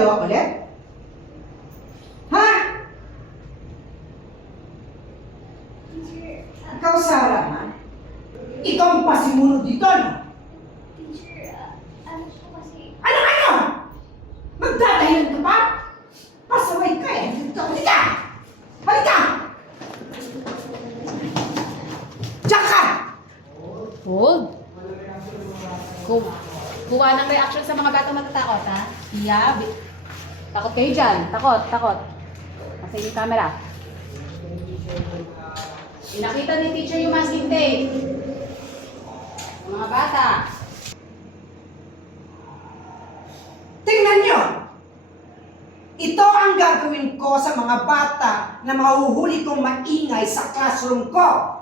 dalawa ulit? Ha? Teacher, Ikaw, Sarah, ha? Ikaw ang pasimuno dito, no? teacher, ano siya kasi... Ano? Magdadahilan ka pa? Pasaway ka eh. Halika! Halika! Diyan ka! Hold. Kuha ng reaction sa mga batang matatakot, ha? Yeah. Takot kayo dyan. Takot. Nasa yung camera. Pinakita ni teacher yung masking tape. Mga bata. Tingnan nyo! Ito ang gagawin ko sa mga bata na mahuhuli kong maingay sa classroom ko.